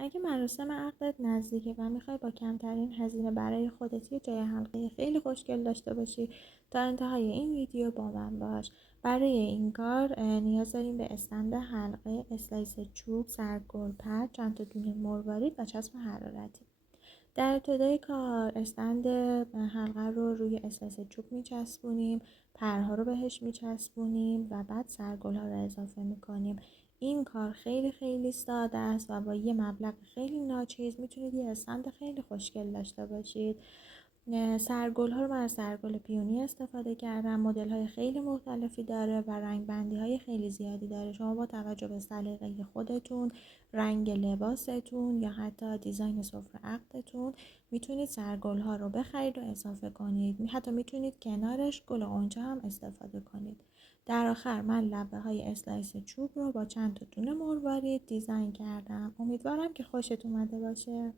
اگه مراسم عقدت نزدیکه و میخوای با کمترین هزینه برای خودت یه جای حلقه خیلی خوشگل داشته باشی، تا انتهای این ویدیو با من باش. برای این کار نیاز داریم به استند حلقه، اسلایس چوب، سرگل پد، چند تا دونه مروارید و چسب حرارتی. در ابتدای کار استند حلقه رو روی اسلایس چوب میچسبونیم، پرها رو بهش میچسبونیم و بعد سرگل ها رو اضافه میکنیم. این کار خیلی خیلی ساده است و با یه مبلغ خیلی ناچیز میتونید یه استند خیلی خوشگل داشته باشید. سرگل ها رو من از سرگل پیونی استفاده کردم. مدل های خیلی مختلفی داره و رنگ بندی های خیلی زیادی داره. شما با توجه به سلیقه خودتون، رنگ لباستون یا حتی دیزاین سفره عقدتون میتونید سرگل ها رو بخرید و اضافه کنید. حتی میتونید کنارش گل غنچه هم استفاده کنید. در آخر من لبه های اسلایس چوب رو با چند تا دونه مروارید دیزاین کردم. امیدوارم که خوشت اومده باشه.